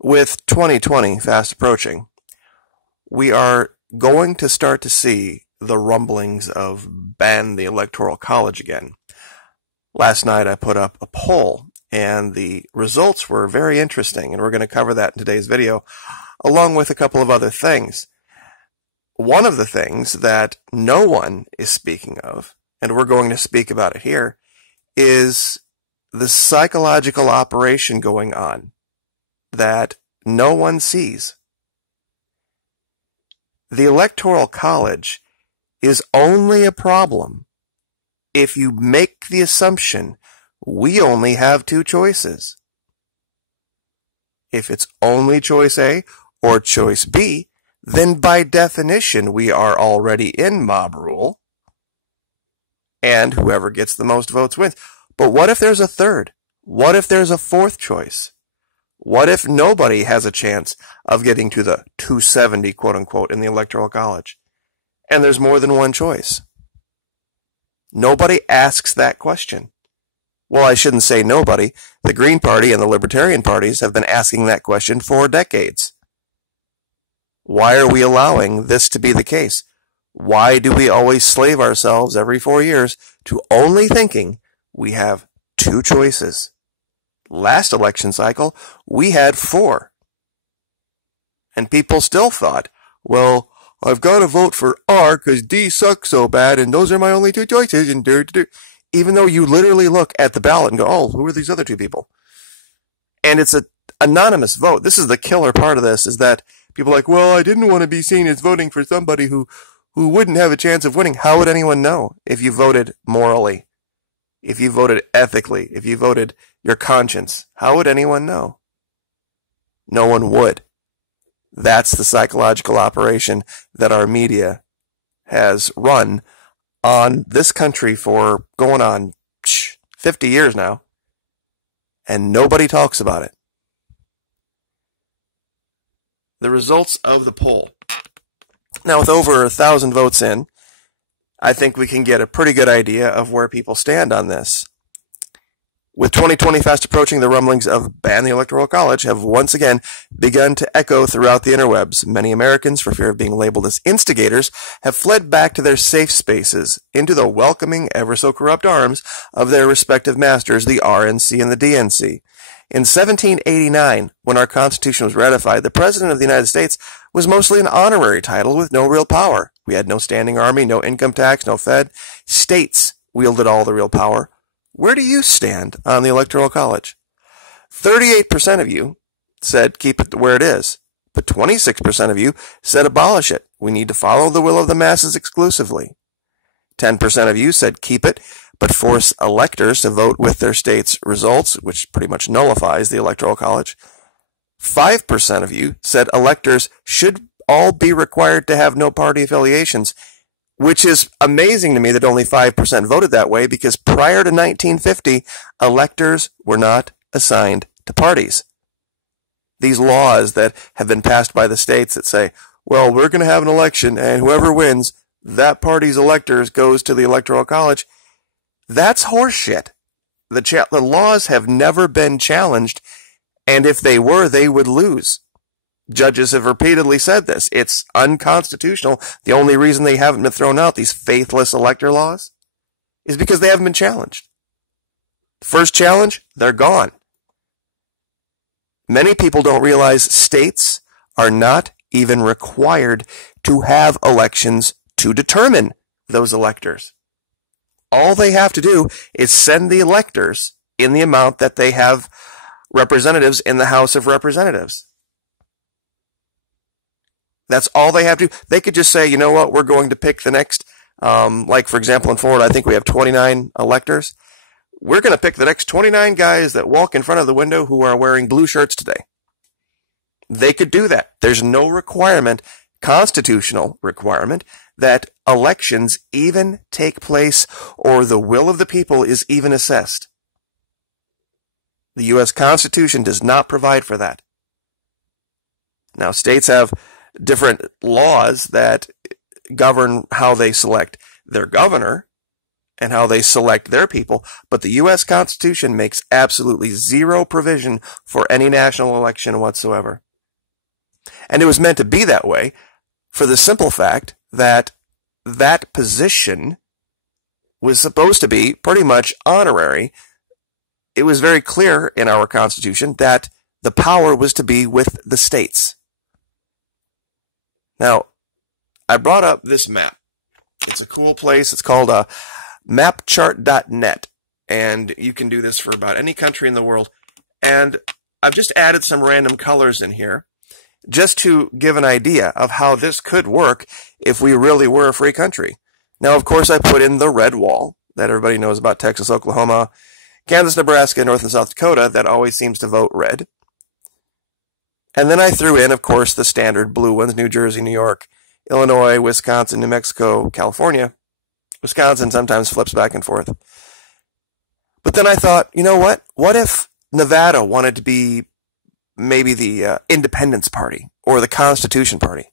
With 2020 fast approaching, we are going to start to see the rumblings of ban the Electoral College again. Last night I put up a poll, and the results were very interesting, and we're going to cover that in today's video, along with a couple of other things. One of the things that no one is speaking of, and we're going to speak about it here, is the psychological operation going on that no one sees. The Electoral College is only a problem if you make the assumption we only have two choices. If it's only choice A or choice B, then by definition we are already in mob rule, and whoever gets the most votes wins. But what if there's a third? What if there's a fourth choice? What if nobody has a chance of getting to the 270, quote unquote, in the Electoral College, and there's more than one choice? Nobody asks that question. Well, I shouldn't say nobody. The Green Party and the Libertarian parties have been asking that question for decades. Why are we allowing this to be the case? Why do we always slave ourselves every 4 years to only thinking we have two choices? Last election cycle, we had 4. And people still thought, well, I've got to vote for R because D sucks so bad, and those are my only two choices, and even though you literally look at the ballot and go, oh, who are these other two people? And it's an anonymous vote. This is the killer part of this, is that people are like, well, I didn't want to be seen as voting for somebody who wouldn't have a chance of winning. How would anyone know if you voted morally? If you voted ethically? If you voted your conscience? How would anyone know? No one would. That's the psychological operation that our media has run on this country for going on 50 years now, and nobody talks about it. The results of the poll. Now, with over 1,000 votes in, I think we can get a pretty good idea of where people stand on this. With 2020 fast approaching, the rumblings of ban the Electoral College have once again begun to echo throughout the interwebs. Many Americans, for fear of being labeled as instigators, have fled back to their safe spaces, into the welcoming, ever-so-corrupt arms of their respective masters, the RNC and the DNC. In 1789, when our Constitution was ratified, the President of the United States was mostly an honorary title with no real power. We had no standing army, no income tax, no Fed. States wielded all the real power. Where do you stand on the Electoral College? 38% of you said keep it where it is, but 26% of you said abolish it. We need to follow the will of the masses exclusively. 10% of you said keep it, but force electors to vote with their state's results, which pretty much nullifies the Electoral College. 5% of you said electors should all be required to have no party affiliations, which is amazing to me that only 5% voted that way, because prior to 1950, electors were not assigned to parties. These laws that have been passed by the states that say, well, we're going to have an election, and whoever wins, that party's electors goes to the Electoral College, that's horseshit. The laws have never been challenged, and if they were, they would lose. Judges have repeatedly said this. It's unconstitutional. The only reason they haven't been thrown out, these faithless elector laws, is because they haven't been challenged. First challenge, they're gone. Many people don't realize states are not even required to have elections to determine those electors. All they have to do is send the electors in the amount that they have representatives in the House of Representatives. That's all they have to do. They could just say, you know what, we're going to pick the next, like for example in Florida, I think we have 29 electors. We're going to pick the next 29 guys that walk in front of the window who are wearing blue shirts today. They could do that. There's no requirement, constitutional requirement, that elections even take place or the will of the people is even assessed. The U.S. Constitution does not provide for that. Now, states have different laws that govern how they select their governor, and how they select their people, but the U.S. Constitution makes absolutely zero provision for any national election whatsoever. And it was meant to be that way for the simple fact that that position was supposed to be pretty much honorary. It was very clear in our Constitution that the power was to be with the states. Now, I brought up this map. It's a cool place. It's called mapchart.net, and you can do this for about any country in the world. And I've just added some random colors in here just to give an idea of how this could work if we really were a free country. Now, of course, I put in the red wall that everybody knows about: Texas, Oklahoma, Kansas, Nebraska, North and South Dakota, that always seems to vote red. And then I threw in, of course, the standard blue ones: New Jersey, New York, Illinois, Wisconsin, New Mexico, California. Wisconsin sometimes flips back and forth. But then I thought, you know what? What if Nevada wanted to be maybe the Independence Party or the Constitution Party?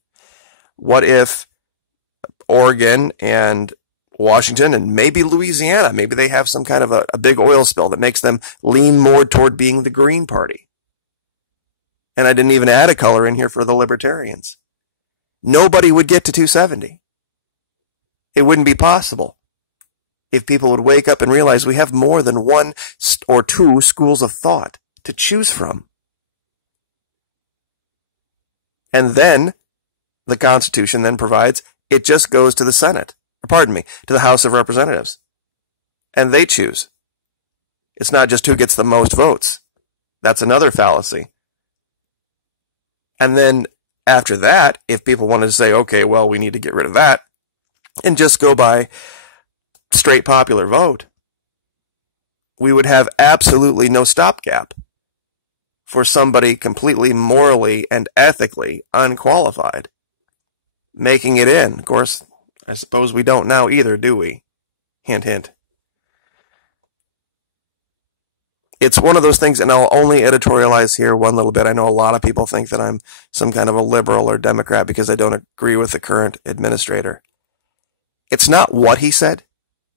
What if Oregon and Washington and maybe Louisiana, maybe they have some kind of a big oil spill that makes them lean more toward being the Green Party? And I didn't even add a color in here for the Libertarians. Nobody would get to 270. It wouldn't be possible if people would wake up and realize we have more than one or two schools of thought to choose from. And then the Constitution then provides it just goes to the Senate, or pardon me, to the House of Representatives. And they choose. It's not just who gets the most votes. That's another fallacy. And then after that, if people wanted to say, okay, well, we need to get rid of that and just go by straight popular vote, we would have absolutely no stopgap for somebody completely morally and ethically unqualified making it in. Of course, I suppose we don't now either, do we? Hint, hint. It's one of those things, and I'll only editorialize here one little bit. I know a lot of people think that I'm some kind of a liberal or Democrat because I don't agree with the current administrator. It's not what he said.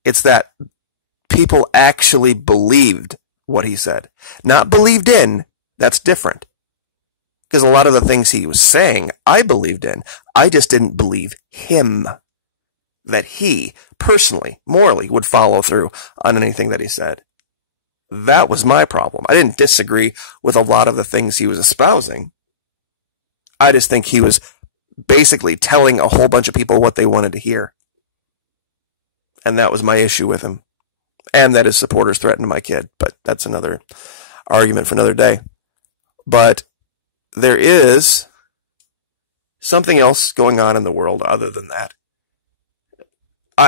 It's that people actually believed what he said. Not believed in. That's different. Because a lot of the things he was saying, I believed in. I just didn't believe him. That he, personally, morally, would follow through on anything that he said. That was my problem. I didn't disagree with a lot of the things he was espousing. I just think he was basically telling a whole bunch of people what they wanted to hear. And that was my issue with him. And that his supporters threatened my kid. But that's another argument for another day. But there is something else going on in the world other than that.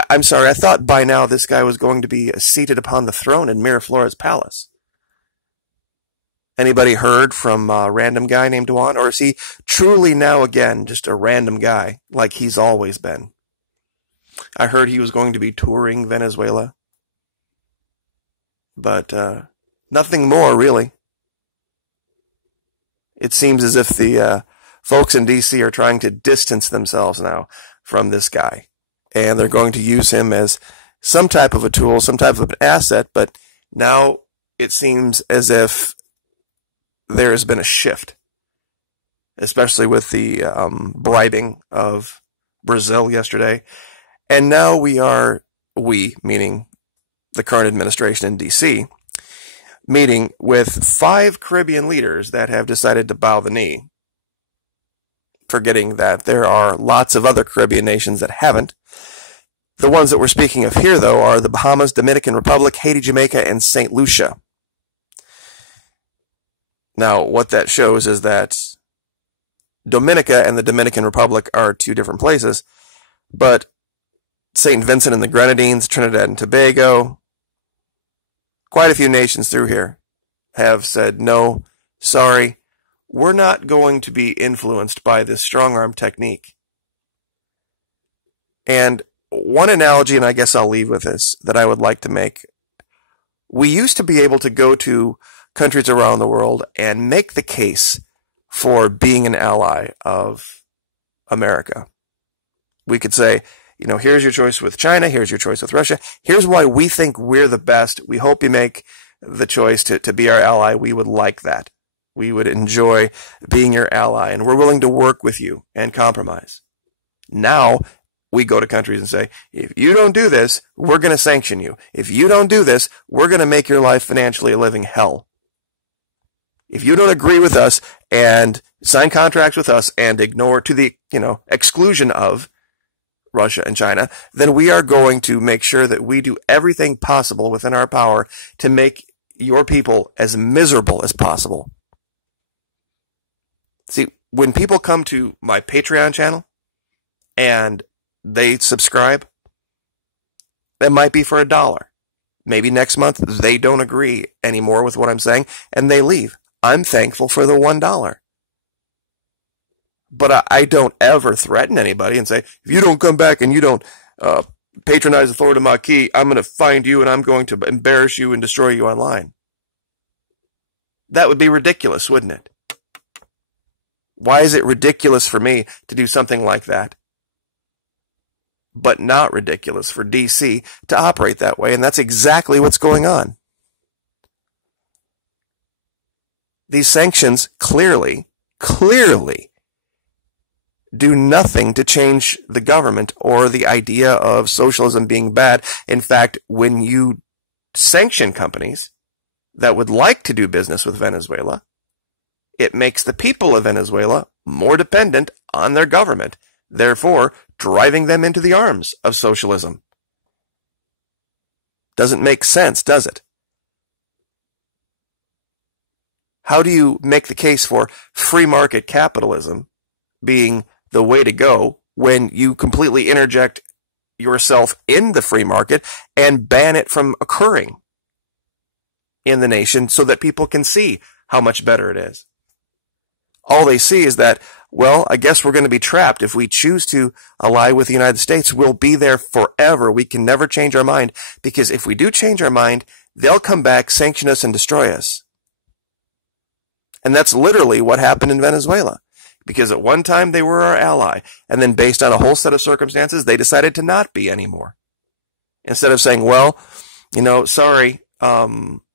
I'm sorry, I thought by now this guy was going to be seated upon the throne in Miraflores Palace. Anybody heard from a random guy named Juan? Or is he truly now again just a random guy like he's always been? I heard he was going to be touring Venezuela. But nothing more, really. It seems as if the folks in D.C. are trying to distance themselves now from this guy. And they're going to use him as some type of a tool, some type of an asset. But now it seems as if there has been a shift, especially with the bribing of Brazil yesterday. And now we, meaning the current administration in D.C., meeting with 5 Caribbean leaders that have decided to bow the knee, forgetting that there are lots of other Caribbean nations that haven't. The ones that we're speaking of here, though, are the Bahamas, Dominican Republic, Haiti, Jamaica, and St. Lucia. Now, what that shows is that Dominica and the Dominican Republic are 2 different places, but St. Vincent and the Grenadines, Trinidad and Tobago, quite a few nations through here have said, no, sorry, we're not going to be influenced by this strong-arm technique. And one analogy, and I guess I'll leave with this, that I would like to make. We used to be able to go to countries around the world and make the case for being an ally of America. We could say, here's your choice with China, here's your choice with Russia, here's why we think we're the best. We hope you make the choice to be our ally. We would like that. We would enjoy being your ally, and we're willing to work with you and compromise. Now, we go to countries and say, if you don't do this, we're going to sanction you. If you don't do this, we're going to make your life financially a living hell. If you don't agree with us and sign contracts with us and ignore to the, exclusion of Russia and China, then we are going to make sure that we do everything possible within our power to make your people as miserable as possible. See, when people come to my Patreon channel and they subscribe, that might be for $1. Maybe next month they don't agree anymore with what I'm saying and they leave. I'm thankful for the $1. But I don't ever threaten anybody and say, if you don't come back and you don't patronize the Florida Maquis, I'm going to find you and I'm going to embarrass you and destroy you online. That would be ridiculous, wouldn't it? Why is it ridiculous for me to do something like that? But not ridiculous for DC to operate that way, and that's exactly what's going on. These sanctions clearly do nothing to change the government or the idea of socialism being bad. In fact, when you sanction companies that would like to do business with Venezuela, it makes the people of Venezuela more dependent on their government, therefore driving them into the arms of socialism. Doesn't make sense, does it? How do you make the case for free market capitalism being the way to go when you completely interject yourself in the free market and ban it from occurring in the nation so that people can see how much better it is? All they see is that, well, I guess we're going to be trapped. If we choose to ally with the United States, we'll be there forever. We can never change our mind, because if we do change our mind, they'll come back, sanction us, and destroy us. And that's literally what happened in Venezuela, because at one time they were our ally, and then based on a whole set of circumstances, they decided to not be anymore. Instead of saying, well, sorry,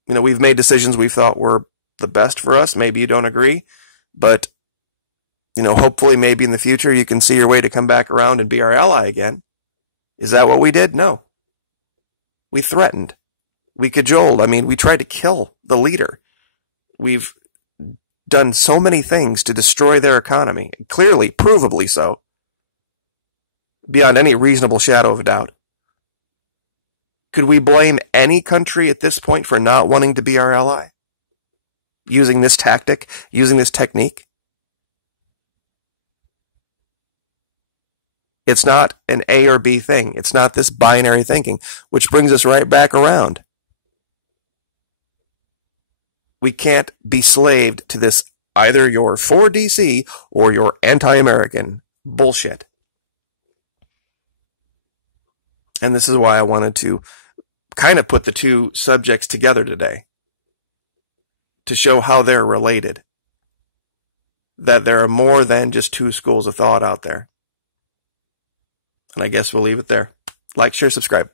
we've made decisions we thought were the best for us. Maybe you don't agree, but, hopefully maybe in the future you can see your way to come back around and be our ally again. Is that what we did? No. We threatened. We cajoled. We tried to kill the leader. We've done so many things to destroy their economy, clearly, provably so, beyond any reasonable shadow of a doubt. Could we blame any country at this point for not wanting to be our ally? Using this tactic, using this technique? It's not an A or B thing. It's not this binary thinking, which brings us right back around. We can't be slaved to this either you're for DC or you're anti-American bullshit. And this is why I wanted to kind of put the two subjects together today, to show how they're related, that there are more than just two schools of thought out there. And I guess we'll leave it there. Like, share, subscribe.